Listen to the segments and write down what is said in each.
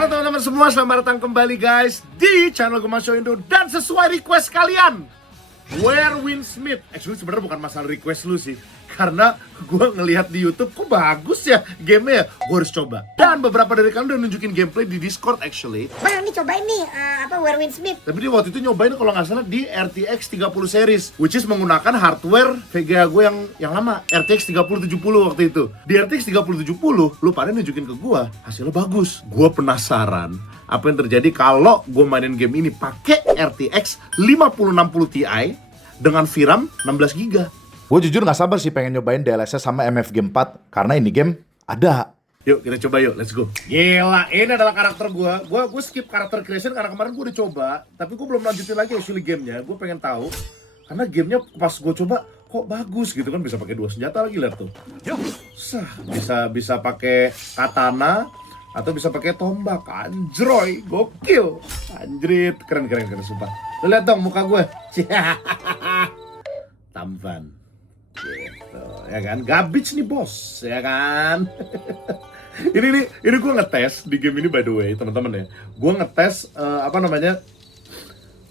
Halo teman-teman semua, selamat datang kembali guys di channel Gema Show Indo. Dan sesuai request kalian, Werwin Smith. Actually sebenarnya bukan masalah request lu sih, karena gue ngelihat di YouTube kok bagus ya gamenya ya, gue harus coba. Dan beberapa dari kalian udah nunjukin gameplay di Discord actually. Bang, ini cobain nih, Werwin Smith. Tapi dia waktu itu nyobain kalau nggak salah di RTX 30 series, which is menggunakan hardware VGA gue yang lama, RTX 3070 waktu itu. Di RTX 3070, lu pada nunjukin ke gue, hasilnya bagus. Gue penasaran apa yang terjadi kalau gue mainin game ini pakai RTX 5060 Ti dengan VRAM 16GB. Gue jujur gak sabar sih pengen nyobain DLSS sama MFG 4 karena ini game ada. Yuk kita coba yuk, let's go. Gila, ini adalah karakter gue skip karakter creation karena kemarin gue udah coba, tapi gue belum lanjutin lagi actually gamenya. Gue pengen tahu karena gamenya pas gue coba kok bagus gitu kan, bisa pakai 2 senjata lagi, lihat tuh. Bisa pakai katana atau bisa pakai tombak. Anjroy, gokil. Anjrit, keren sumpah. Lu lihat dong muka gue. Tampan. Gitu, ya kan? Garbage nih bos, ya kan? ini gue ngetes di game ini by the way, teman-teman ya. Gue ngetes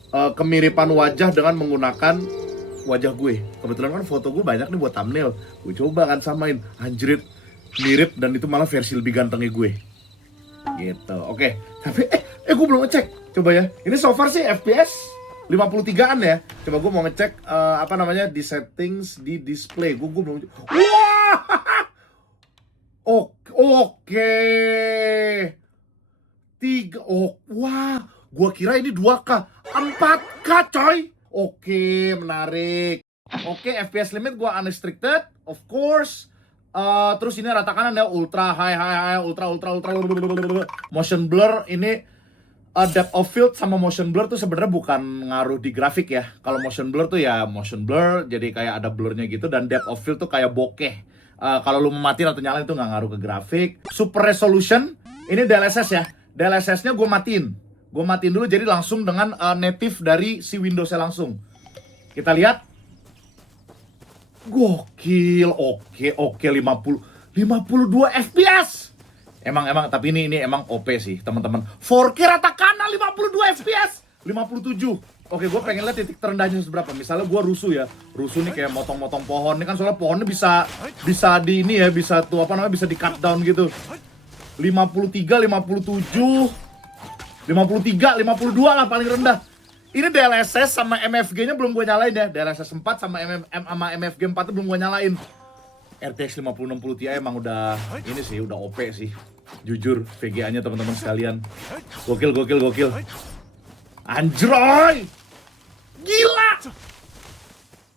kemiripan wajah dengan menggunakan wajah gue. Kebetulan kan foto gue banyak nih buat thumbnail. Gue coba kan samain, anjrit, mirip, dan itu malah versi lebih gantengnya gue. Gitu. Oke. Tapi gue belum ngecek. Coba ya. Ini so far sih FPS 53-an ya. Coba gue mau ngecek di settings di display. Gue belum. Wah. Oke. 3. Wah. Gue kira ini 2K. 4K coy. Oke, menarik. Oke, FPS limit gue unrestricted, of course. Terus ini rata kanan ya, ultra, high, ultra. Motion blur ini depth of field sama motion blur tuh sebenarnya bukan ngaruh di grafik ya. Kalau motion blur tuh ya motion blur, jadi kayak ada blurnya gitu. Dan depth of field tuh kayak bokeh. Kalau lu matiin atau nyalain tuh nggak ngaruh ke grafik. Super resolution, ini DLSS ya. DLSS-nya gue matiin dulu, jadi langsung dengan native dari si Windows-nya langsung. Kita lihat. Gokil, oke 52 FPS. Emang tapi ini emang OP sih, teman-teman. 4K rata kanan 52 FPS. 57. Oke, gue pengen lihat titik terendahnya seberapa. Misalnya gue rusuh ya. Rusuh nih kayak motong-motong pohon. Ini kan soalnya pohonnya bisa di ini ya, bisa tuh bisa di cut down gitu. 53, 57, 53, 52 lah paling rendah. Ini DLSS sama MFG-nya belum gue nyalain ya. DLSS 4 sama MFG 4 itu belum gue nyalain. RTX 5060 Ti emang udah ini sih, udah OP sih. Jujur, VGA-nya teman-teman sekalian. Gokil. Anjroy! Gila!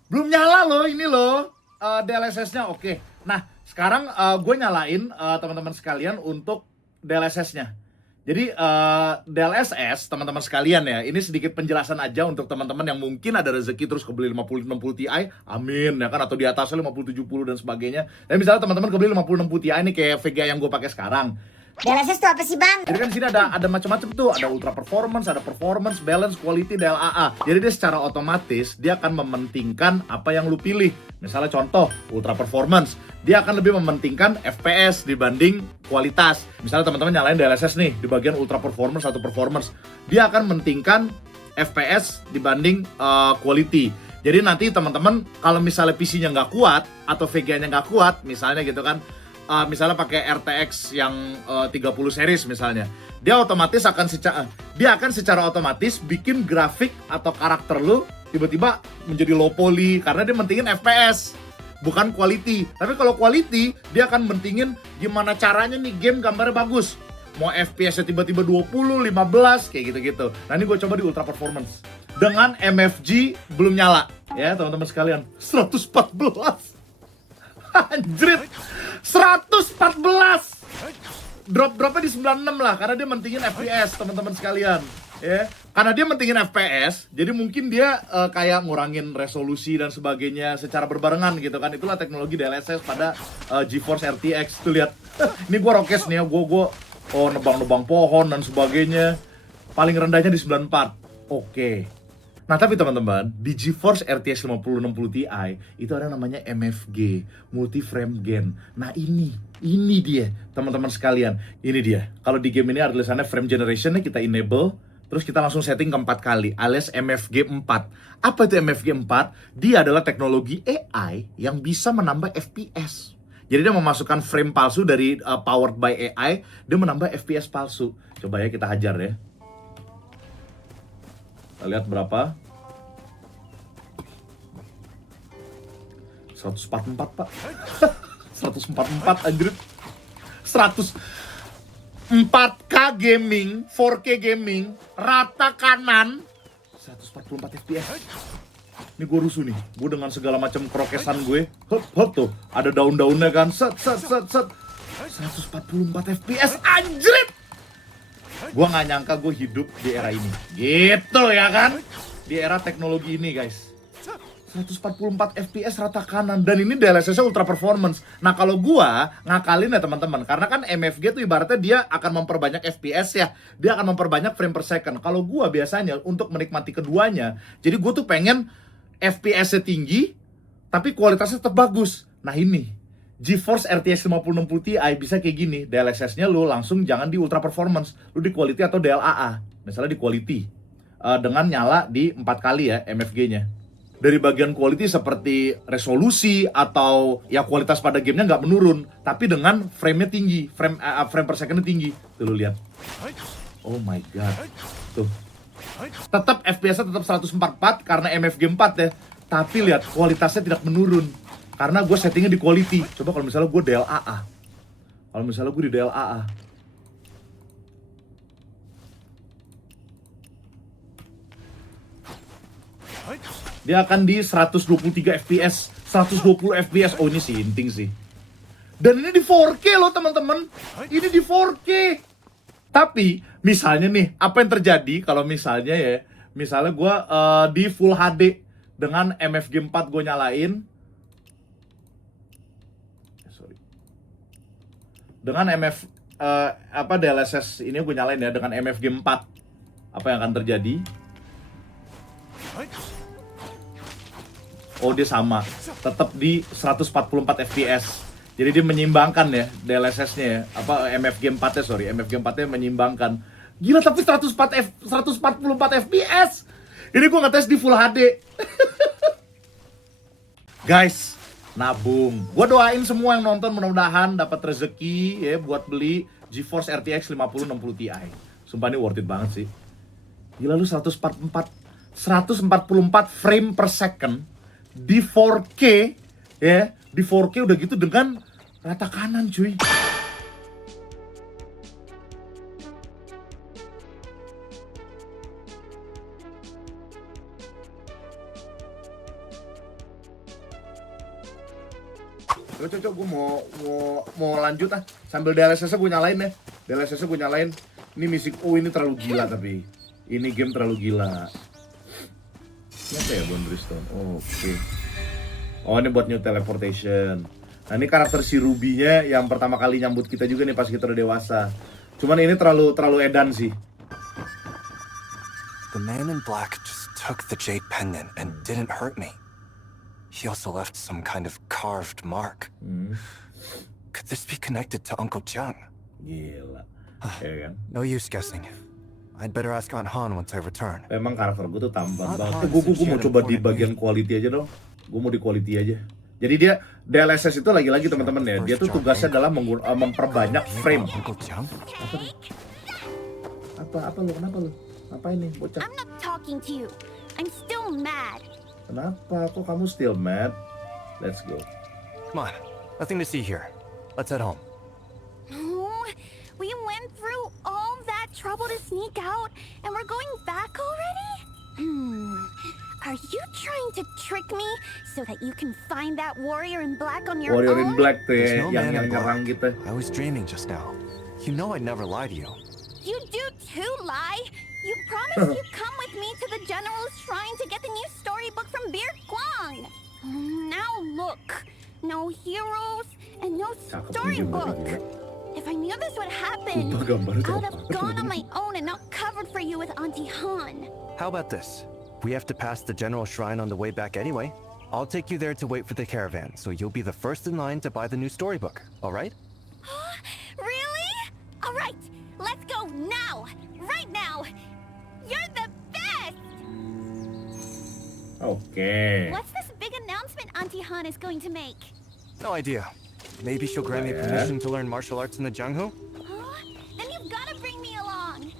Belum nyala loh ini loh. DLSS-nya oke. Nah, sekarang gue nyalain teman-teman sekalian untuk DLSS-nya. Jadi DLSS teman-teman sekalian ya, ini sedikit penjelasan aja untuk teman-teman yang mungkin ada rezeki terus kebeli 5060 Ti, amin ya kan, atau di atasnya 5070 dan sebagainya. Dan misalnya teman-teman kebeli 5060 Ti ini kayak VGA yang gue pakai sekarang. DLSS itu apa sih, Bang? Jadi kan di sini ada macam-macam tuh, ada ultra performance, ada performance, balance, quality, DLAA. Jadi dia secara otomatis dia akan mementingkan apa yang lu pilih. Misalnya contoh ultra performance, dia akan lebih mementingkan FPS dibanding kualitas. Misalnya teman-teman nyalain DLSS nih di bagian ultra performance atau performance, dia akan mementingkan FPS dibanding quality. Jadi nanti teman-teman kalau misalnya PC-nya nggak kuat atau VGA-nya nggak kuat, misalnya gitu kan, misalnya pakai RTX yang 30 series misalnya, dia akan secara otomatis bikin grafik atau karakter lu tiba-tiba menjadi low poly karena dia mentingin FPS bukan quality. Tapi kalau quality dia akan mentingin gimana caranya nih game gambarnya bagus, mau FPS-nya tiba-tiba 20, 15 kayak gitu-gitu. Nah ini gue coba di ultra performance dengan MFG belum nyala ya teman-teman sekalian. 114 anjrit, 114. Dropnya di 96 lah, karena dia mentingin FPS teman-teman sekalian ya. Karena dia mentingin FPS, jadi mungkin dia kayak ngurangin resolusi dan sebagainya secara berbarengan gitu kan. Itulah teknologi DLSS pada GeForce RTX. Tuh lihat, ini gua rokes nih ya, gua nebang-nebang pohon dan sebagainya. Paling rendahnya di 94. Oke. Nah tapi teman-teman, di GeForce RTX 5060 Ti itu ada namanya MFG, Multi Frame Gain. Nah ini dia teman-teman sekalian. Ini dia, kalau di game ini ada tulisannya frame generationnya kita enable, terus kita langsung setting ke 4 kali, alias MFG 4. Apa itu MFG 4? Dia adalah teknologi AI yang bisa menambah FPS. Jadi dia memasukkan frame palsu dari powered by AI, dia menambah FPS palsu. Coba ya kita hajar ya. Kita lihat berapa? 144 pak. 144 anjir. 104K gaming, 4K gaming, rata kanan 144 FPS. Ini gue rusuh nih, gue dengan segala macam krokesan gue. Hop tuh, ada daun-daunnya kan. Set 144 FPS anjir. Gue gak nyangka gue hidup di era ini. Gitu ya kan? Di era teknologi ini guys. 144 FPS rata kanan. Dan ini DLSS-nya ultra performance. Nah kalau gue ngakalin ya teman-teman, karena kan MFG tuh ibaratnya dia akan memperbanyak FPS ya. Dia akan memperbanyak frame per second. Kalau gue biasanya untuk menikmati keduanya, jadi gue tuh pengen FPS-nya tinggi tapi kualitasnya tetap bagus. Nah ini GeForce RTX 5060 Ti bisa kayak gini. DLSS-nya lu langsung jangan di ultra performance, lu di quality atau DLAA. Misalnya di quality dengan nyala di 4 kali ya MFG-nya. Dari bagian quality seperti resolusi atau ya kualitas pada gamenya nggak menurun, tapi dengan frame-nya tinggi, frame per second-nya tinggi. Tuh lu lihat. Oh my god. Tuh. Tetap FPS-nya tetap 144 karena MFG 4 ya. Tapi lihat kualitasnya tidak menurun karena gue settingnya di quality. Coba kalau misalnya gue DLAA. Kalau misalnya gue di DLAA. Dia akan di 123 FPS, 120 FPS. Oh ini sinting sih. Dan ini di 4K loh teman-teman. Ini di 4K. Tapi misalnya nih, apa yang terjadi kalau misalnya ya, misalnya gue di Full HD dengan MFG 4 gue nyalain. Dengan DLSS ini gue nyalain ya dengan MFG 4. Apa yang akan terjadi? Oh dia sama, tetap di 144 FPS. Jadi dia menyeimbangkan ya DLSS-nya ya, MFG 4-nya sorry, MFG 4-nya menyeimbangkan. Gila tapi 144 FPS. Ini gue ngetes di Full HD. Guys, nabung. Gue doain semua yang nonton mudah-mudahan dapat rezeki ya buat beli GeForce RTX 5060 Ti. Sumpah ini worth it banget sih. Gila lu 144 frame per second di 4K ya, di 4K udah gitu dengan rata kanan cuy. Coba gue mau lanjut sambil DLSS gue nyalain ya. DLSS gue nyalain. Ini musik, ini terlalu gila tapi. Ini game terlalu gila. Siapa ya Bon Bristol? Oke. Oh ini buat new teleportation. Nah ini karakter si Ruby-nya yang pertama kali nyambut kita juga nih pas kita udah dewasa. Cuman ini terlalu edan sih. The man in black just took the jade pendant and didn't hurt me. He also left some kind of carved mark. Could this be connected to Uncle Jiang? Gila. Ya kan? No use guessing. I'd better ask Aunt Han once I return. Emang karakter gue tuh tampan banget. Gue mau coba di bagian quality aja dong. Gue mau di quality aja. Jadi dia DLSS itu lagi-lagi teman-teman ya. Dia tuh tugasnya adalah memperbanyak frame. Apa lu? Kenapa lu? Apa ini bocah? I'm not talking to you. I'm still mad. Kenapa? Kok kamu still mad? Let's go. Come on, nothing to see here. Let's head home. Oh, we went through all that trouble to sneak out, and we're going back already? Are you trying to trick me so that you can find that warrior in black on your Warrior in own? Black tuh There's ya, no man yang in nyerang black. kita. I was dreaming just now. You know I'd never lie to you. You do too, Lai. You promised you'd come with me to the General's Shrine to get the new storybook from Bir Guang. Now look, no heroes and no Cakep nih storybook. gambarnya, gila. If I knew this would happen, Sumpah gambarnya I would cakep have banget gone on lagi. my own and not covered for you with Auntie Han. How about this? We have to pass the general shrine on the way back anyway. I'll take you there to wait for the caravan, so you'll be the first in line to buy the new storybook, alright? Really? All right, let's go now. Right now. You're the best. Oke. What's this big announcement Auntie Han is going to make? No idea. Maybe she'll grant me Yeah. permission to learn martial arts in the Jianghu? Huh? Then you've got to bring me along.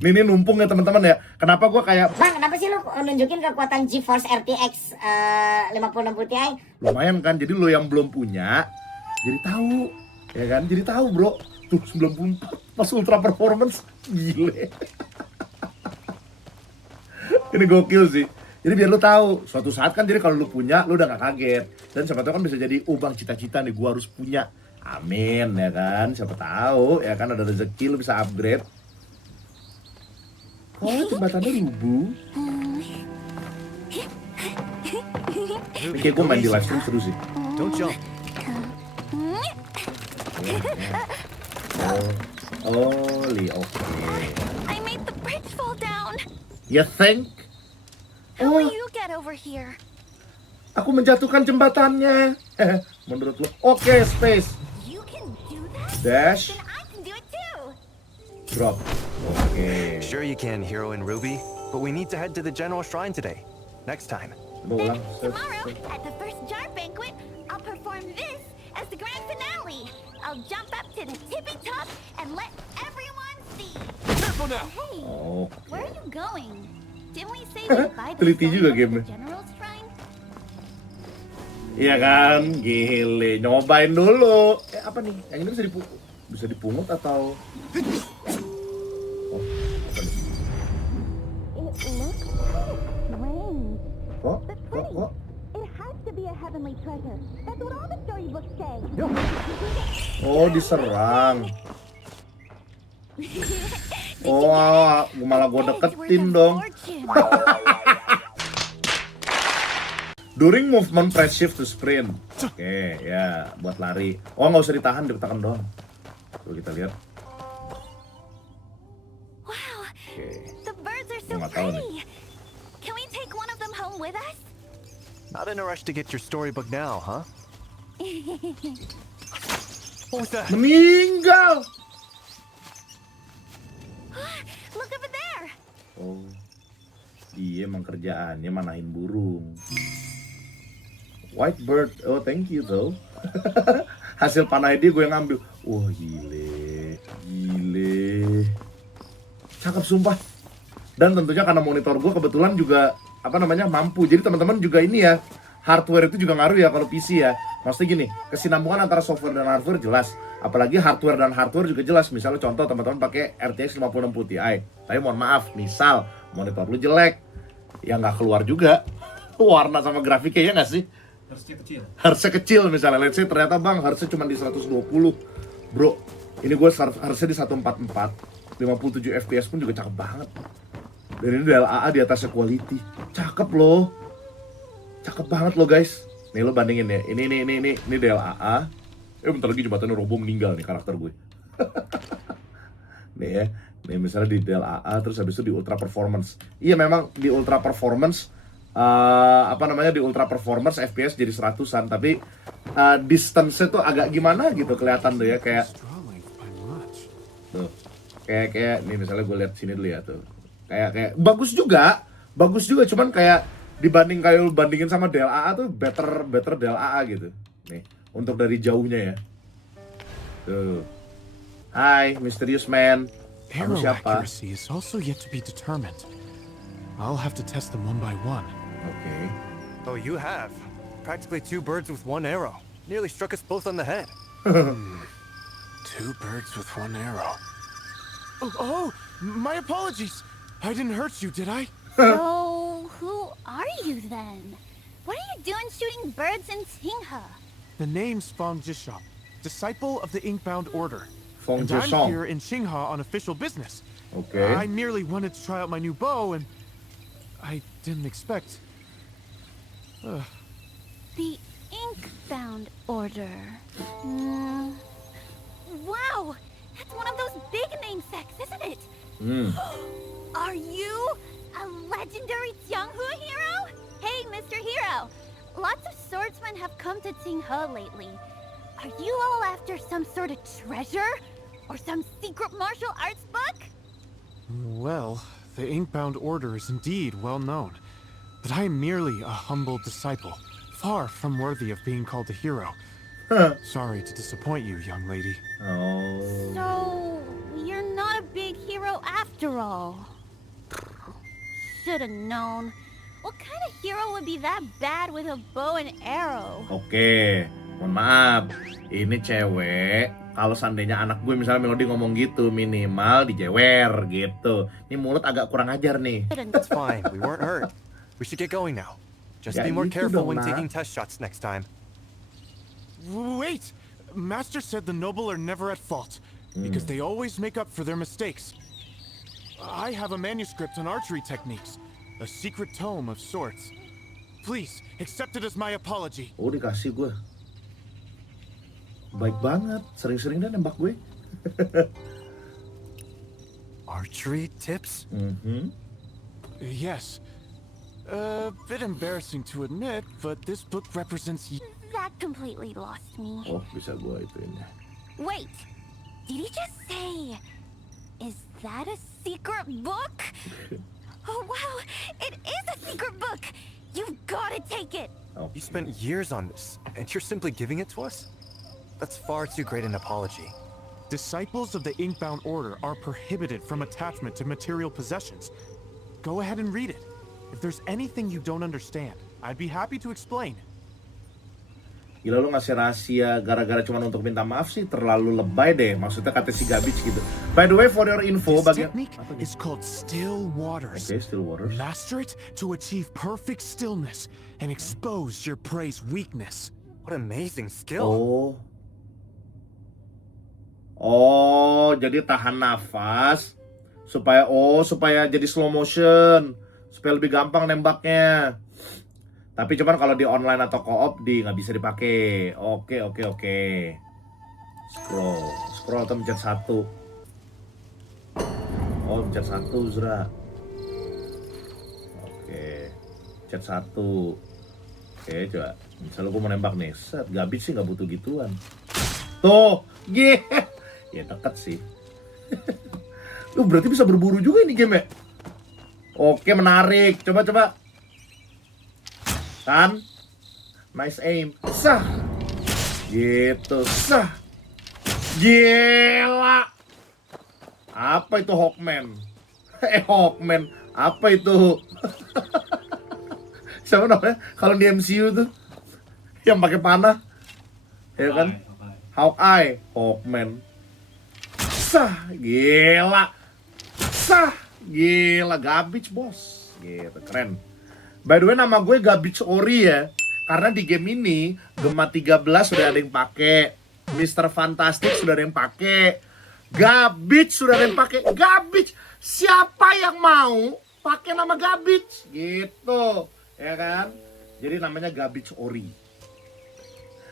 Ini numpung ya teman-teman ya. Kenapa gua kayak Bang, kenapa sih lu nunjukin kekuatan GeForce RTX 5060 Ti? lumayan kan, jadi lo yang belum punya jadi tahu ya kan, jadi tahu bro, tuh 94 pas ultra performance gile. Ini gokil sih, jadi biar lo tahu suatu saat kan, jadi kalau lo punya lo udah gak kaget, dan siapa tahu kan bisa jadi bang cita-cita nih gua harus punya, amin ya kan, siapa tahu ya kan, ada rezeki lo bisa upgrade. Oh, jembatannya rubuh. Ini kayak gue main di live stream seru sih. Don't jump. Oh, oke. I made the bridge fall down. You think? How Oh, will you get over here? aku menjatuhkan jembatannya. Menurut lo? Oke, space. You can do that? Dash. Then I can do it too. Drop. Oke. Sure you can, Hero and Ruby, but we need to head to the general shrine today. Next time. Coba Then ulang. tomorrow, at the first jar banquet, I'll perform this as the grand finale. I'll jump up to the tippy top and let everyone see. Careful now! Hey, Oke. where are you going? Didn't we say we'd buy the Teliti juga storybook at gamenya. the general's shrine? Iya kan, gile. Nyobain dulu. Apa nih? Yang ini bisa dipungut atau? Oh, apa nih? It looks strange, Kok? but Kok? pretty. Kok? It has to be a heavenly treasure. That's what all the storybooks say. Oh, diserang. Oh, malah gue deketin dong. During movement, press shift to sprint. Oke, ya, buat lari. Oh, nggak usah ditahan, ditekan doang. Coba kita lihat. Wow, Oke. the birds are so Nggak tahu nih. pretty. Can we take one of them home with us? Not in a rush to get your storybook now, huh? What was that? Meninggal. Look over there. Oh, dia emang kerjaannya manahin burung. White bird, oh thank you though. Hasil panahnya dia gue yang ambil. Wah gile, gile. Cakep sumpah. Dan tentunya karena monitor gue kebetulan juga mampu. Jadi teman-teman juga ini ya, hardware itu juga ngaruh ya kalau PC ya. Maksudnya gini, kesinambungan antara software dan hardware jelas. Apalagi hardware dan hardware juga jelas. Misalnya contoh teman-teman pakai RTX 5060 Ti. Tapi mohon maaf, misal monitor lu jelek, ya nggak keluar juga warna sama grafiknya, ya nggak sih? Harusnya kecil misalnya. Let's say ternyata bang harusnya cuma di 120. Bro, ini gue harusnya di 144. 57 FPS pun juga cakep banget. Dan ini DLAA di atasnya quality. Cakep loh. Cakep banget loh guys. Nih lo bandingin ya. Ini DLAA. Bentar lagi jembatannya roboh, meninggal nih karakter gue. Nih ya. Nih misalnya di DLAA terus habis itu di ultra performance. Iya memang di ultra performance di ultra performance FPS jadi 100-an, tapi distance-nya tuh agak gimana gitu kelihatan tuh ya, kayak tuh. Kayak nih misalnya gue lihat sini dulu ya tuh. Kayak bagus juga cuman kayak lu bandingin sama DLAA tuh better DLAA gitu. Nih, untuk dari jauhnya ya. Tuh. Hai, Mysterious Man. Kamu Arrow siapa? accuracy is also yet to be determined. I'll have to test them one by one. Oke. Oh, you have. Practically 2 birds with 1 arrow. Nearly struck us both on the head. 2 birds with 1 arrow. Oh, my apologies. I didn't hurt you, did I? So, who are you then? What are you doing shooting birds in Singha? The name's Fong Jishop, disciple of the Inkbound Order. Fong And I'm Jishop. here in Xingha on official business. Oke. I merely wanted to try out my new bow, and I didn't expect. The Inkbound Order. Wow! That's one of those big name sects, isn't it? Are you a legendary Xianghu hero? Hey, Mr. Hero. Lots of swordsmen have come to Qinghe lately. Are you all after some sort of treasure? Or some secret martial arts book? Well, the Inkbound Order is indeed well known, but I am merely a humble disciple, far from worthy of being called a hero. Sorry to disappoint you, young lady. Oh. So, you're not a big hero after all. Should've known. What kind of hero would be that bad with a bow and arrow? Oke, mohon maaf. Ini cewek. Kalau seandainya anak gue misalnya Melody ngomong gitu, minimal dijewer gitu. Ini mulut agak kurang ajar nih. It's fine. We weren't hurt. We should get going now. Just Ya be more itu careful dong, when Nak. taking test shots next time. Wait! Master said the noble are never at fault, because they always make up for their mistakes. I have a manuscript on archery techniques, a secret tome of sorts. Please, accept it as my apology. Oh, dikasih gue. Baik banget, sering-sering dah nembak gue. Archery tips? Yes. A bit embarrassing to admit, but this book represents That completely lost me. Oh, bisa gue ituin ya. Wait, did he just say, is that a secret book? Oh wow, it is a secret book! You've gotta take it! Oh, You spent years on this, and you're simply giving it to us? That's far too great an apology. disciples of the Inkbound Order are prohibited from attachment to material possessions. Go ahead and read it. If there's anything you don't understand, I'd be happy to explain. gila lu ngasih rahasia gara-gara cuma untuk minta maaf sih terlalu lebay deh. Maksudnya kata si Gabich gitu. By the way, for your info, This bagian technique apa nih? is called Still Waters. Oke, still waters. Master it to achieve perfect stillness and expose your prey's weakness. What amazing skill. Oh. Oh, jadi tahan nafas supaya jadi slow motion, supaya lebih gampang nembaknya. Tapi cuman kalau di online atau co-op nggak bisa dipakai. Oke. Scroll atau pencet 1. Oh, pencet 1 Zra. Oke. Pencet 1. Oke, coba. Misalnya gue mau nembak nih. Set, Gabich sih nggak butuh gituan. Tuh, ya deket sih. Lu berarti bisa berburu juga ini game ya? Oke, menarik. Coba. Kan? Nice aim. Sah. Gitu. Sah. Gila. Apa itu Hawkman? Hawkman. Apa itu? Siapa namanya? Kalau di MCU tuh yang pakai panah. Ya kan? Hawkeye. Hawkman. Sah. Gila. Sah. Gila. Gabich bos. Gitu. Keren. By the way, nama gue Gabich Ori ya. Karena di game ini Gema 13 sudah ada yang pakai, Mr. Fantastic sudah ada yang pakai, Gabich sudah ada yang pakai. Gabich, siapa yang mau pakai nama Gabich? Gitu, ya kan? Jadi namanya Gabich Ori.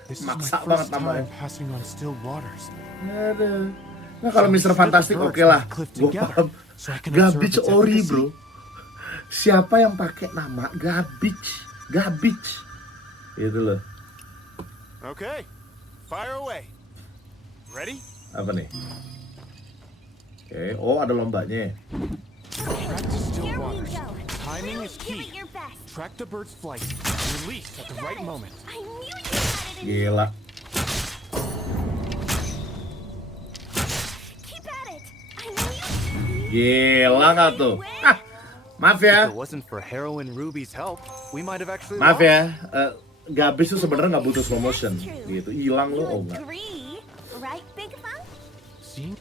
This is my Maksa banget first namanya. time passing on still waters. Aduh. Nah kalau Mr. Fantastic oke lah, gue paham. Gabich Ori bro. Siapa yang pakai nama Gabich? Itu loh. Okay, fire away. Ready? Apa nih? Oke, oh ada lombanya. Practice still Here we waters. go. Timing Really is give it key. your best. Track the bird's flight. Release at the right moment. I knew you had it in you. Gila. Keep at it. I knew Gila nggak tuh? Ah, maaf If ya. it wasn't for Heroine Ruby's help, we might have actually Maaf lost. ya. Gabich tuh sebenarnya nggak butuh slow motion. Gitu, hilang you lo. Oh nggak. agree, right, Big Fun? See?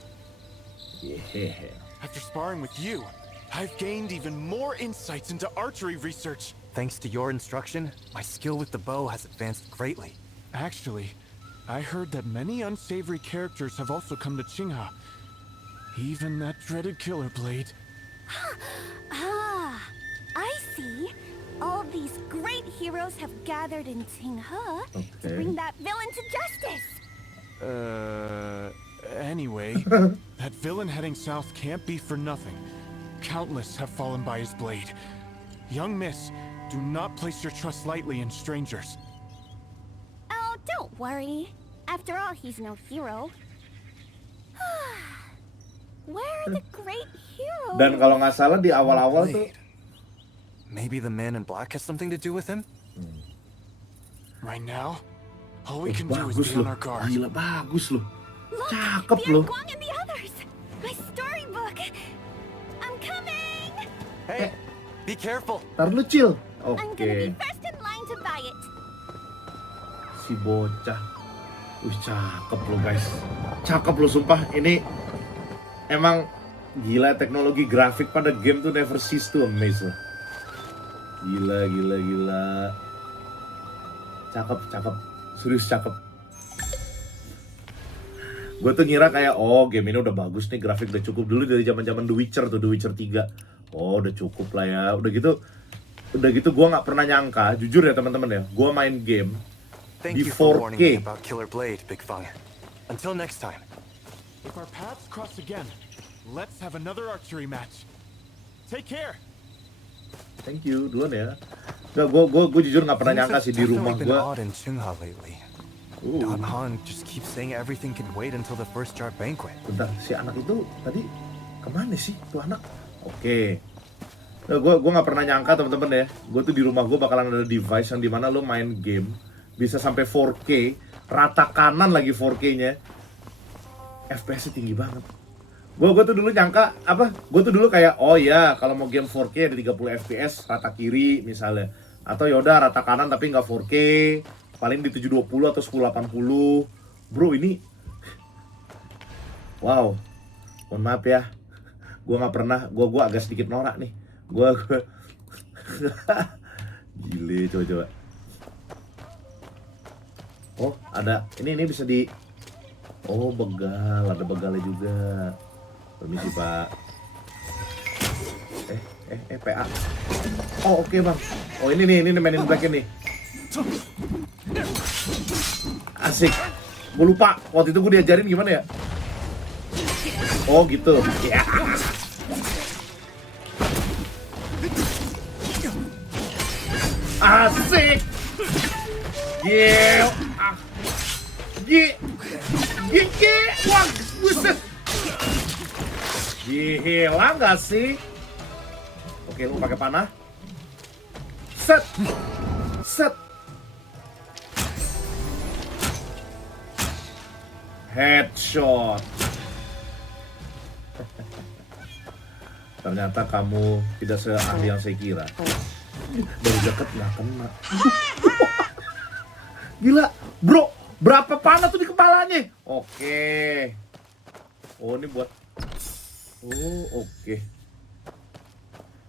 Yeah. After sparring with you, I've gained even more insights into archery research. Thanks to your instruction, my skill with the bow has advanced greatly. Actually, I heard that many unsavory characters have also come to Qinghe. Even that dreaded killer blade. Ah, I see. All these great heroes have gathered in Qinghe to Okay. bring that villain to justice. Anyway, that villain heading south can't be for nothing. Countless have fallen by his blade. Young miss, do not place your trust lightly in strangers. Oh, don't worry. After all, he's no hero. Where are the great heroes? Dan kalau nggak salah di awal-awal tuh, Blade. Maybe the man in black has something to do with him? Right now, all we can do is bagus be on loh. our guard. Gila, bagus loh. Look, Cakep Bian loh. Guang and the others. My storybook. I'm coming. Hey, be careful. Ntar lu chill. I'm gonna Oke, be first in line to buy it. si bocah. Cakep loh guys. Cakep loh sumpah. Ini emang gila, teknologi grafik pada game tuh never cease to amaze loh. Gila, gila, gila. Cakep, cakep. Serius cakep. Gue tuh ngira kayak, oh game ini udah bagus nih, grafik udah cukup. Dulu dari zaman-zaman The Witcher tuh, The Witcher 3. Oh udah cukup lah ya. Udah gitu gue nggak pernah nyangka, jujur ya teman-teman ya, gue main game Thank di you for warning 4K. me about Killer Blade, Big Fang. Until next time. If our paths cross again, let's have another archery match. Take care. Thank you, duluan ya. Nggak, gue jujur nggak pernah Things nyangka have sih di rumah definitely been gue. odd in Tsinghua lately. Don Han just keeps saying everything can wait until the first jar banquet. Bentar, si anak itu tadi kemana sih tuh anak? Oke. Nah, gue nggak pernah nyangka teman-teman ya. Gue tuh di rumah gue bakalan ada device yang dimana lo main game bisa sampai 4K, rata kanan lagi 4K-nya. FPS-nya tinggi banget. Gue tuh dulu nyangka apa? Gue tuh dulu kayak oh ya kalau mau game 4K ada 30 FPS rata kiri misalnya. Atau yaudah rata kanan tapi nggak 4K, paling di 720 atau 1080. Bro ini, wow, mohon maaf ya, gue nggak pernah, gue agak sedikit norak nih, gue gile, coba. Oh ada, ini bisa di, oh begal, ada begalnya juga. Permisi pak. PA. Oh oke bang. Oh ini main in black nih. Asik. Gue lupa, waktu itu gue diajarin gimana ya? Oh gitu. Ya. Asik. Yeah. Wah, buset. Gila nggak sih? Oke, lu pakai panah. Set. Headshot. Ternyata kamu tidak seahli yang saya kira. Dari dekat nggak kena. Gila, bro. Berapa panah tuh di kepalanya? Oke. Oh, ini buat. Oh, oke.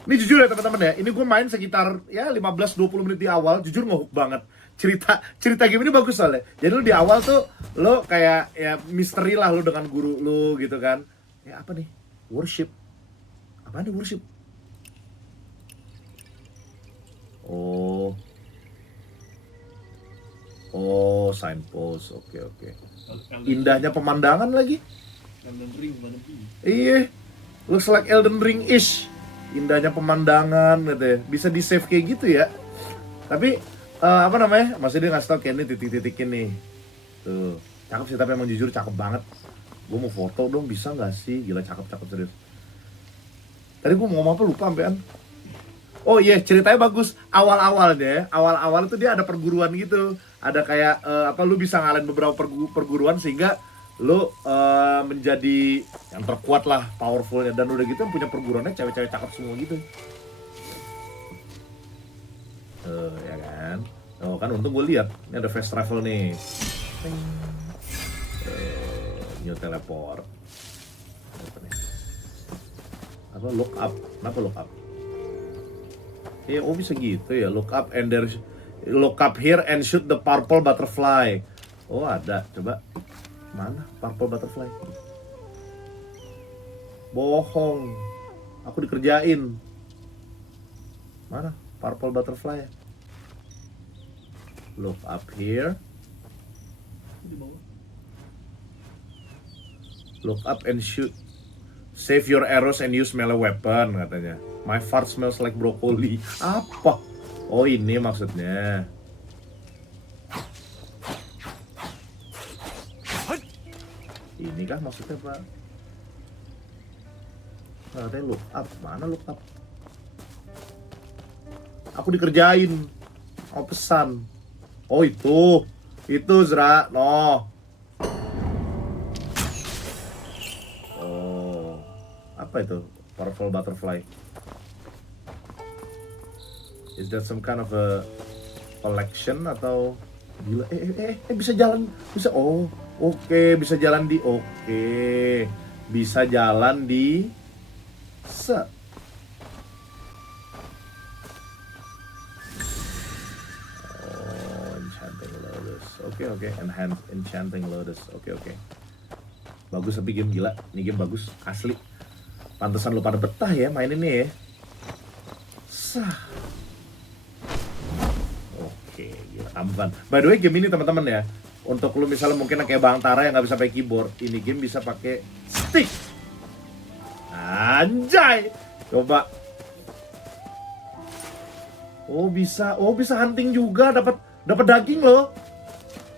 Ini jujur ya teman-teman ya. Ini gue main sekitar ya 15-20 menit di awal. Jujur ngehook banget. Cerita game ini bagus soalnya. Jadi lu di awal tuh lo kayak ya misteri lah lu dengan guru lu gitu kan. Ya apa nih? Worship. Apa nih worship? Oh, signpost. Oke. Indahnya pemandangan lagi. Elden Ring, Iya. Looks like Elden Ring-ish. Indahnya pemandangan gitu ya. Bisa di save kayak gitu ya. Tapi apa namanya? Masih dia ngasih tau kayak ini titik-titikin nih. Tuh. Cakep sih tapi emang jujur cakep banget. Gue mau foto dong, bisa nggak sih? Gila cakep serius. Tadi gue mau ngomong apa lupa sampean. Oh iya, ceritanya bagus. Awal-awalnya, awal itu dia ada perguruan gitu. Ada kayak lu bisa ngalahin beberapa perguruan sehingga lu menjadi yang terkuat lah, powerfulnya. Dan udah gitu yang punya perguruannya cewek-cewek cakep semua gitu. Ya kan. Oh kan untung gue lihat. Ini ada fast travel nih. New teleport. Apa look up? Kenapa look up? Ya, oh bisa gitu ya. Look up and there's look up here and shoot the purple butterfly. Oh ada, coba. Mana purple butterfly? Bohong. Aku dikerjain. Mana purple butterfly? Look up here. Look up and shoot Save your arrows and use melee weapon katanya. My fart smells like broccoli. Apa? Oh ini maksudnya. Ini kah maksudnya Pak? Katanya look up. Mana look up? Aku dikerjain. Oh pesan. Oh itu. Itu Zra. No. Oh. Apa itu? Powerful butterfly. Is that some kind of a collection atau gila? Bisa jalan, bisa. Oh, oke, bisa jalan di bisa jalan di Enchanting Lotus. Oke. Enhance Enchanting Lotus. Oke. Bagus tapi game gila. Ini game bagus, asli. Pantesan lu pada betah ya main ini ya. Oke, gila, tampan. By the way, game ini teman-teman ya, untuk lu misalnya mungkin kayak Bang Tara yang nggak bisa pakai keyboard, ini game bisa pakai stick. Anjay, coba. Oh bisa hunting juga, dapat daging loh.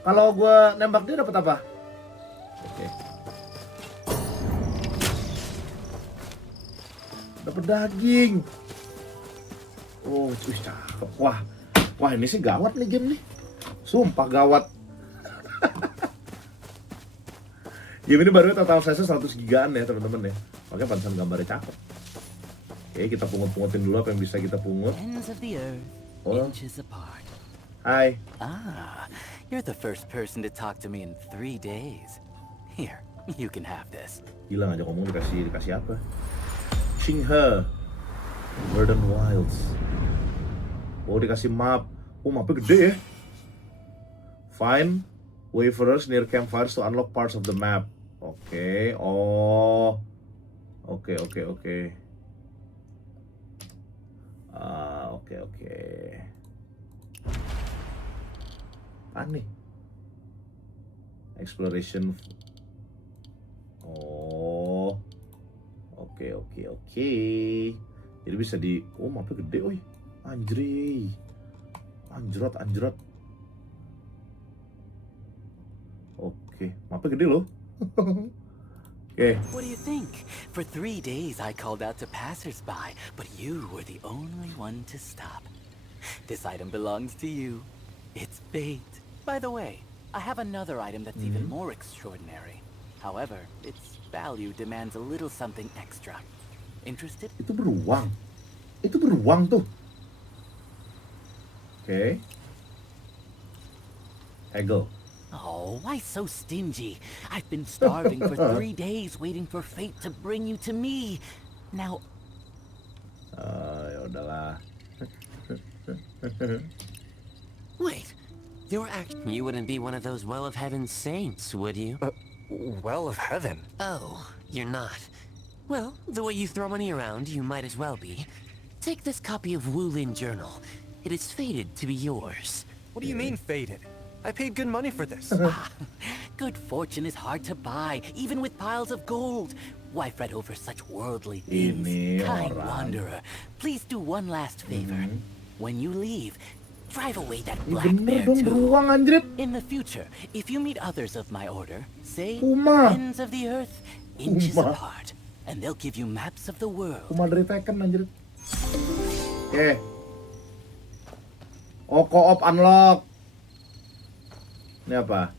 Kalau gua nembak dia dapat apa? Oke. Dapat daging. Oh, cakep. Wah ini sih gawat nih game nih. Sumpah gawat. Game ini baru total size 100 gigaan ya teman-teman ya. Makanya pantesan gambarnya cakep. Oke, kita pungut-pungutin dulu apa yang bisa kita pungut. Oh. Hai. You're the first person to talk to me in 3 days. Here, you can have this. Gila ngajak ngomong dikasih apa? Xinghe. Verdant Wilds. Oh dikasih map. Oh mapnya gede ya. Find wayfarers near campfires to unlock parts of the map. Oke. Oh. Oke. Oke. Aneh. Exploration. Oh. Oke. Jadi bisa di. Oh mapnya gede, oi. Anjrot. Oke, mapnya gede loh. Oke. What do you think? For 3 days I called out to passersby, but you were the only one to stop. This item belongs to you. It's bait. By the way, I have another item that's even more extraordinary. However, its value demands a little something extra. Interested? Itu beruang tuh. Oke. Haggle. Oh, why so stingy? I've been starving for 3 days waiting for fate to bring you to me. Now... Ya udahlah. Wait, you wouldn't be one of those Well of Heaven saints, would you? Well of heaven? Oh, you're not. Well, the way you throw money around, you might as well be. Take this copy of Wulin Journal. It is fated to be yours. What do you mean faded? I paid good money for this. Good fortune is hard to buy, even with piles of gold. Why fret over such worldly things? Ini Kind orang. wanderer, please do one last favor. When you leave, drive away that Ini black bener bear dong too. beruang anjrit. In the future, if you meet others of my order, say Kuma. ends of the earth, inches Kuma. apart, and they'll give you maps of the world. Kuma dari Tekken anjrit. Oke. Oh, co-op unlock. Ini apa?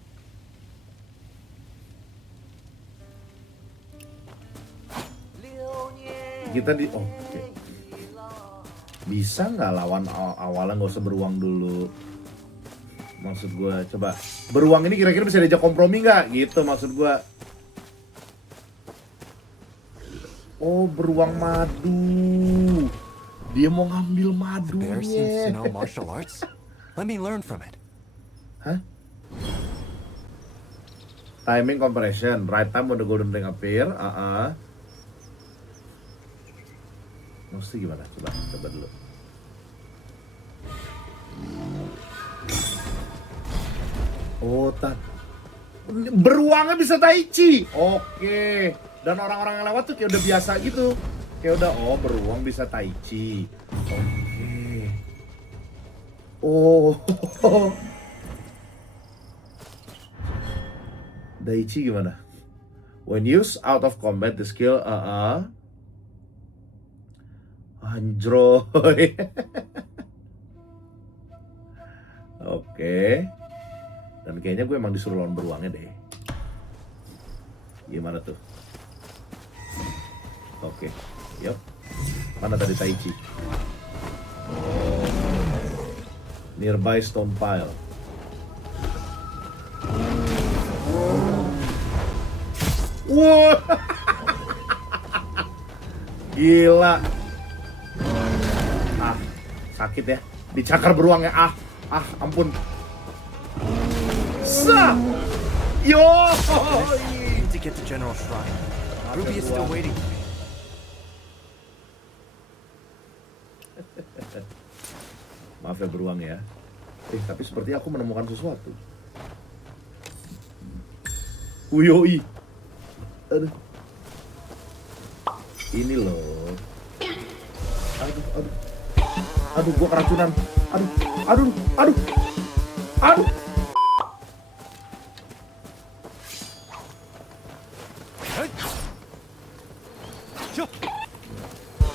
Kita di oke. Bisa nggak lawan awalnya nggak usah beruang dulu? Maksud gue coba beruang ini kira-kira bisa diajak kompromi nggak? Gitu maksud gue. Oh beruang madu. Dia mau ngambil The bear seems to know madunya. martial arts. Let me learn from it. Hah? Timing compression, right time when the golden ring appear. Mesti gimana? Coba dulu. Oh, beruangnya bisa tai chi. Oke. Dan orang-orang yang lewat tuh kayak udah biasa gitu. Kayak udah, oh beruang bisa tai chi. Oke. Oh. Tai chi gimana? When used out of combat, the skill Anjroy. Oke. Dan kayaknya gue emang disuruh lawan beruangnya deh. Gimana tuh? Oke. Yuk. Mana tadi tai chi? Oh. Nearby stone pile. Wah. Gila. Ah, sakit ya. Dicakar beruangnya. Ampun. Yo. To get to General Shrine. Ruby is still waiting for me. Maaf ya beruang ya. Tapi seperti aku menemukan sesuatu. Uyoi. Aduh. Ini loh. Aduh, gua keracunan. Aduh.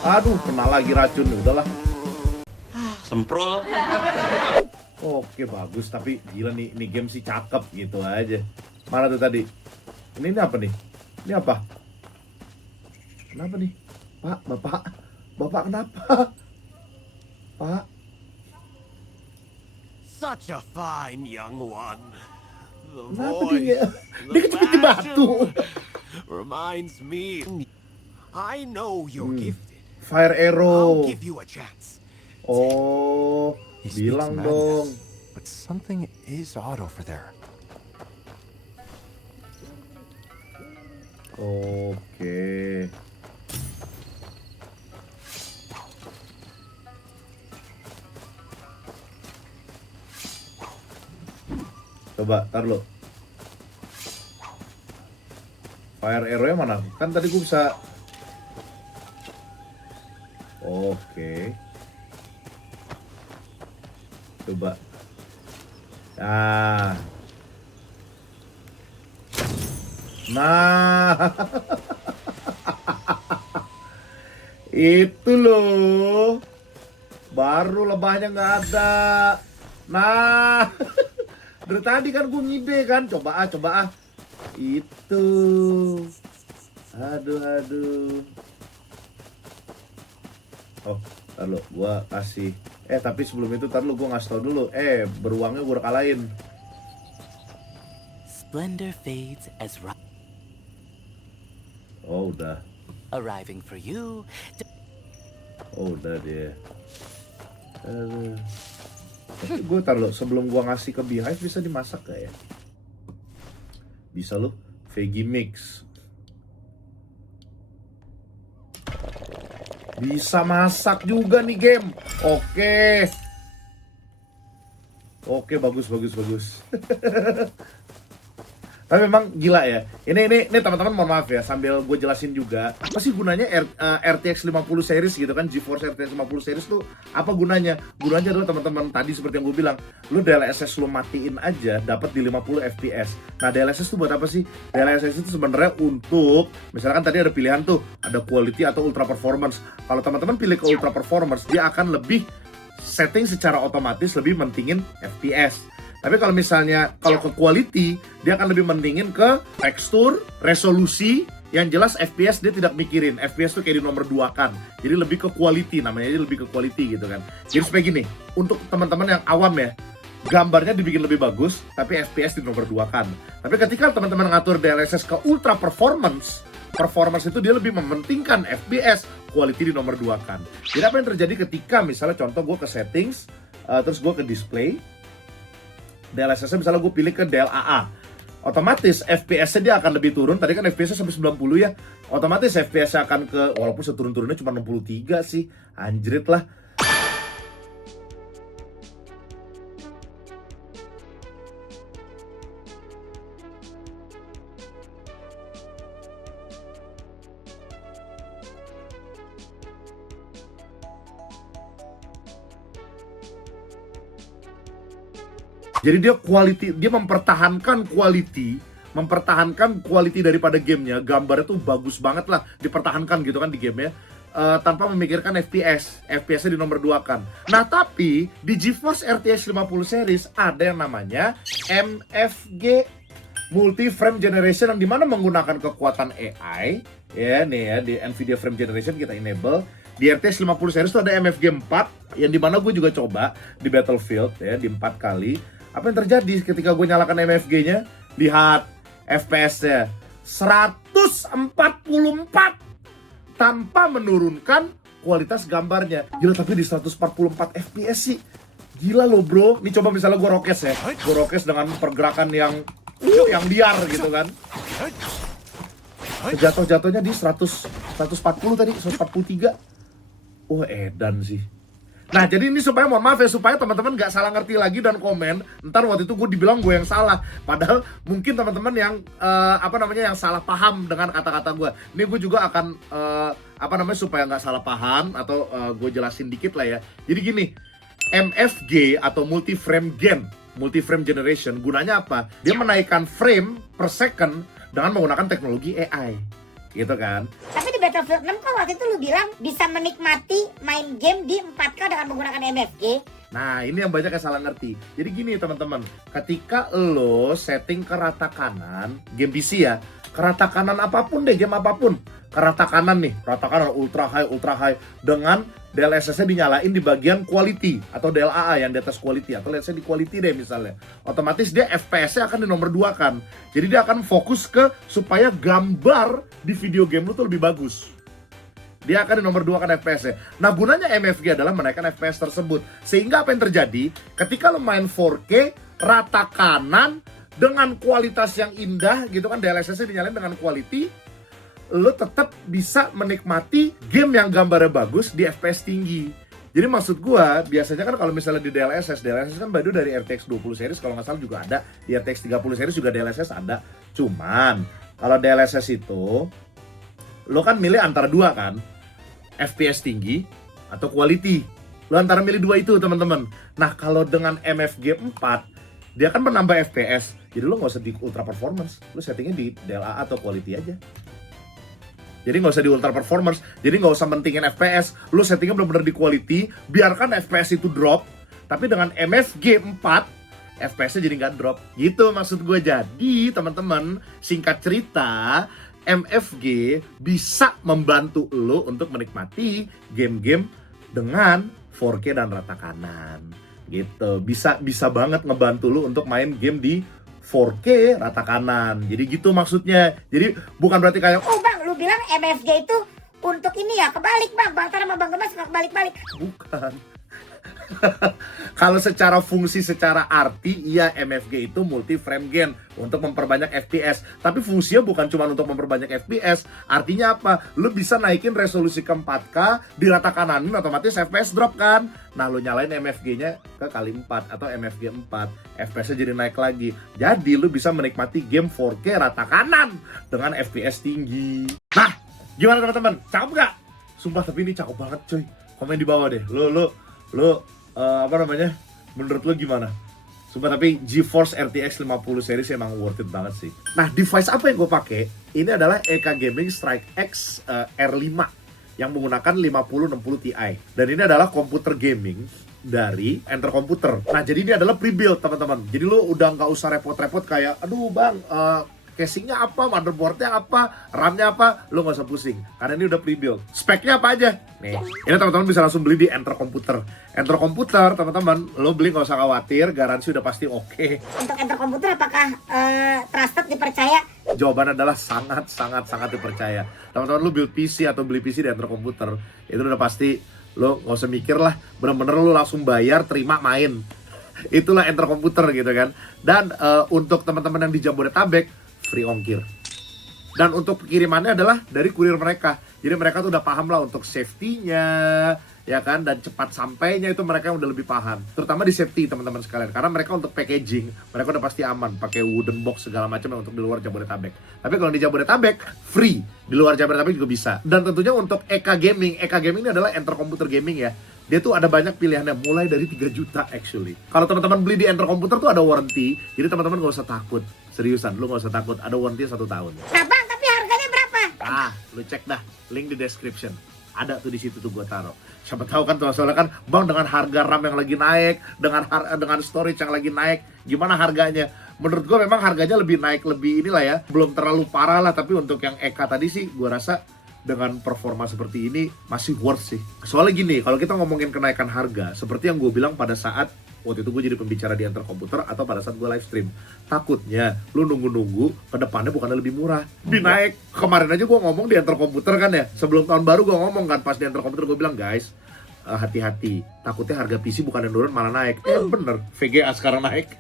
Aduh, kena lagi racun. Udahlah. Semprol. Oke, bagus. Tapi gila nih game sih cakep gitu aja. Mana tuh tadi? Ini apa nih? Ini apa? Kenapa nih? Pak, Bapak kenapa? Pak. Such a fine young one. The Kenapa voice, dia? the Dia kejepit di batu. passion reminds me. I know you're gifted. Fire arrow. I'll give you a chance. Oh, He speaks bilang madness, dong. but something is odd over there. Oke. Coba, tar lo. Fire arrow-nya mana? Kan tadi gue bisa. Oke. Coba. Nah. Itu loh. Baru lebahnya nggak ada. Nah. Dari tadi kan gue ngide kan. Coba ah. Itu. Aduh. Oh, ntar lo, gue kasih. Tapi sebelum itu ntar lo gue ngasih tau dulu. Beruangnya gue kalahin. Splendor fades as Oh, udah. arriving for you. Oh, udah dia. Aduh. Tapi gue tar lo, sebelum gue ngasih ke Beehive bisa dimasak gak ya? Bisa lo, veggie mix. Bisa masak juga nih game. Oke, bagus. Tapi memang gila ya. Ini teman-teman mohon maaf ya, sambil gue jelasin juga apa sih gunanya RTX 50 series gitu kan. GeForce RTX 50 series tuh apa gunanya? Gunanya adalah teman-teman tadi seperti yang gue bilang, lu DLSS lu matiin aja dapat di 50 fps. Nah, DLSS tuh buat apa sih? DLSS itu sebenarnya untuk misalkan tadi ada pilihan tuh, ada quality atau ultra performance. Kalau teman-teman pilih ke ultra performance, dia akan lebih setting secara otomatis lebih mentingin FPS. Tapi kalau misalnya kalau ke quality, dia akan lebih mentingin ke tekstur, resolusi, yang jelas FPS dia tidak mikirin. FPS tuh kayak di nomor 2 kan. Jadi lebih ke quality namanya, jadi lebih ke quality gitu kan. Jadi supaya gini, untuk teman-teman yang awam ya, gambarnya dibikin lebih bagus, tapi FPS di nomor 2 kan. Tapi ketika teman-teman ngatur DLSS ke ultra performance itu dia lebih mementingkan FPS, quality di nomor 2 kan. Jadi apa yang terjadi ketika misalnya contoh gue ke settings, terus gue ke display, DLSS-nya misalnya gue pilih ke DLAA, otomatis FPS-nya dia akan lebih turun. Tadi kan FPS-nya sampai 90 ya, otomatis FPS-nya akan ke, walaupun seturun-turunnya cuma 63 sih, anjrit lah. Jadi dia mempertahankan quality daripada gamenya. Gambarnya tuh bagus banget lah, dipertahankan gitu kan di gamenya. Tanpa memikirkan FPS-nya di nomor 2 kan. Nah tapi di GeForce RTX 50 series ada yang namanya MFG, Multi Frame Generation, yang dimana menggunakan kekuatan AI. Ya nih ya, di Nvidia Frame Generation kita enable. Di RTX 50 series itu ada MFG 4, yang dimana gue juga coba di Battlefield ya, di 4 kali. Apa yang terjadi ketika gue nyalakan MFG-nya? Lihat FPS-nya 144 tanpa menurunkan kualitas gambarnya. Gila, tapi di 144 FPS sih gila loh bro. Ini coba misalnya gue rokes ya, gue rokes dengan pergerakan yang liar gitu kan. Jatuh-jatuhnya di 140 tadi, 143. Oh edan sih. Nah jadi ini supaya, mohon maaf ya, supaya teman-teman gak salah ngerti lagi dan komen ntar waktu itu gue dibilang gue yang salah, padahal mungkin teman-teman yang yang salah paham dengan kata-kata gue. Ini gue juga akan supaya gak salah paham atau gue jelasin dikit lah ya. Jadi gini, MFG atau multi frame generation gunanya apa? Dia menaikkan frame per second dengan menggunakan teknologi AI gitu kan. Tapi di Battlefield 6 kok waktu itu lu bilang bisa menikmati main game di 4K dengan menggunakan MFG. Nah ini yang banyak yang salah ngerti. Jadi gini teman-teman, ketika lo setting ke rata kanan game PC ya, ke rata kanan apapun deh, game apapun, ke rata kanan nih, rata kanan ultra high dengan DLSS-nya dinyalain di bagian quality atau DLAA yang di atas quality, atau let's say di quality deh misalnya, otomatis dia FPS-nya akan di nomor 2 kan. Jadi dia akan fokus ke supaya gambar di video game lu tuh lebih bagus. Dia akan di nomor 2 kan FPS-nya. Nah gunanya MFG adalah menaikkan FPS tersebut. Sehingga apa yang terjadi? Ketika lo main 4K, rata kanan, dengan kualitas yang indah gitu kan, DLSS-nya dinyalain dengan quality, lo tetap bisa menikmati game yang gambarnya bagus di FPS tinggi. Jadi maksud gua, biasanya kan kalau misalnya di DLSS kan badu dari RTX 20 series kalau nggak salah juga ada, di RTX 30 series juga DLSS ada. Cuman kalau DLSS itu lo kan milih antara 2 kan, FPS tinggi atau quality. Lo antara milih 2 itu teman-teman. Nah kalau dengan MFG 4 dia kan menambah FPS, jadi lo nggak usah di ultra performance, lo settingnya di DLA atau quality aja. Jadi nggak usah di ultra performance, jadi nggak usah mentingin FPS, lo settingnya benar-benar di quality, biarkan FPS itu drop, tapi dengan MFG 4 FPS-nya jadi nggak drop. Gitu maksud gue. Jadi teman-teman, singkat cerita, MFG bisa membantu lo untuk menikmati game-game dengan 4K dan rata kanan. Gitu, bisa banget ngebantu lo untuk main game di 4K rata kanan. Jadi gitu maksudnya. Jadi bukan berarti kayak, Oh bang, lu bilang MFG itu untuk ini ya, kebalik bang, Bang Tar sama Bang Gemas suka kebalik-balik. bukan. Kalau secara fungsi, secara arti, iya MFG itu multi frame gain untuk memperbanyak FPS. Tapi fungsinya bukan cuma untuk memperbanyak FPS. Artinya apa? Lu bisa naikin resolusi ke 4K, di rata kananin otomatis FPS drop kan. Nah lu nyalain MFG-nya ke kali 4 atau MFG 4, FPS-nya jadi naik lagi. Jadi lu bisa menikmati game 4K rata kanan dengan FPS tinggi. Nah, gimana teman-teman? Cakep gak? Sumpah tapi ini cakep banget cuy. Komen di bawah deh. Lo menurut lo gimana? Sumpah tapi GeForce RTX 50 series emang worth it banget sih. Nah device apa yang gue pakai? Ini adalah EK Gaming Strike X R5 yang menggunakan 5060 Ti. Dan ini adalah komputer gaming dari Enter Computer. Nah jadi ini adalah pre-build teman-teman. Jadi lo udah nggak usah repot-repot kayak, aduh bang, casingnya apa, motherboardnya apa, RAM-nya apa, lo nggak usah pusing karena ini udah pre-build. Speknya apa aja? Nih, ini teman-teman bisa langsung beli di Enter Computer. Enter Computer, teman-teman, lo beli nggak usah khawatir, garansi udah pasti oke. Untuk Enter Computer apakah trusted, dipercaya? Jawaban adalah sangat dipercaya. Teman-teman lo build PC atau beli PC di Enter Computer, itu udah pasti lo nggak usah mikir lah, bener-bener lo langsung bayar, terima, main. Itulah Enter Computer gitu kan. Dan untuk teman-teman yang di Jabodetabek, free ongkir. Dan untuk pengirimannya adalah dari kurir mereka. Jadi mereka tuh udah paham lah untuk safety-nya, ya kan, dan cepat sampainya itu mereka udah lebih paham. Terutama di safety teman-teman sekalian. Karena mereka untuk packaging, mereka udah pasti aman, pakai wooden box segala macam untuk di luar Jabodetabek. Tapi kalau di Jabodetabek free, di luar Jabodetabek juga bisa. Dan tentunya untuk EK Gaming ini adalah Enter Computer Gaming ya. Dia tuh ada banyak pilihannya, mulai dari 3 juta actually. Kalau teman-teman beli di Enter Komputer tuh ada warranty, jadi teman-teman gak usah takut. Seriusan, lu gak usah takut, ada warranty 1 tahun. Nah bang, tapi harganya berapa? Lu cek dah, link di description. Ada tuh di situ tuh gua taruh. Siapa tahu kan tuh soalnya kan, bang dengan harga RAM yang lagi naik, dengan storage yang lagi naik, gimana harganya? Menurut gua memang harganya lebih naik, lebih inilah ya, belum terlalu parah lah. Tapi untuk yang Eka tadi sih, gua rasa dengan performa seperti ini masih worth sih. Soalnya gini, kalau kita ngomongin kenaikan harga, seperti yang gue bilang pada saat waktu itu gue jadi pembicara di Enter Komputer atau pada saat gue live stream, takutnya lu nunggu-nunggu ke depannya bukannya lebih murah, dinaik. Kemarin aja gue ngomong di Enter Komputer kan ya, sebelum tahun baru gue ngomong kan, pas di Enter Komputer gue bilang, guys, hati-hati, takutnya harga PC bukannya turun malah naik. Bener, VGA sekarang naik.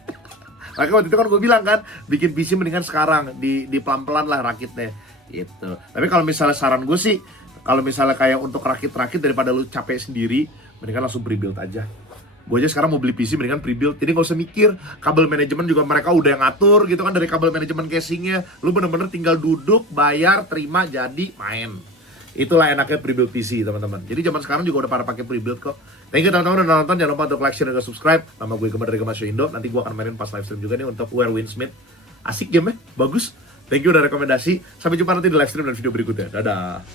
Makanya waktu itu kan gue bilang kan, bikin PC mendingan sekarang, di pelan-pelan lah rakitnya gitu. Tapi kalau misalnya saran gue sih, kalau misalnya kayak untuk rakit-rakit daripada lu capek sendiri, mendingan langsung pre-build aja. Gue aja sekarang mau beli PC mendingan pre-build, jadi gak usah mikir. Kabel manajemen juga mereka udah yang ngatur gitu kan, dari kabel manajemen casingnya. Lu bener-bener tinggal duduk, bayar, terima, jadi main. Itulah enaknya pre-build PC teman-teman. Jadi zaman sekarang juga udah pada pakai pre-build kok. Thank you teman-teman udah nonton, jangan lupa untuk like, share, dan subscribe. Nama gue Gemar dari Gemar Show Indo. Nanti gue akan mainin pas live stream juga nih untuk Where Winsmith. Asik game-nya, bagus. Thank you udah rekomendasi. Sampai jumpa nanti di live stream dan video berikutnya. Dadah.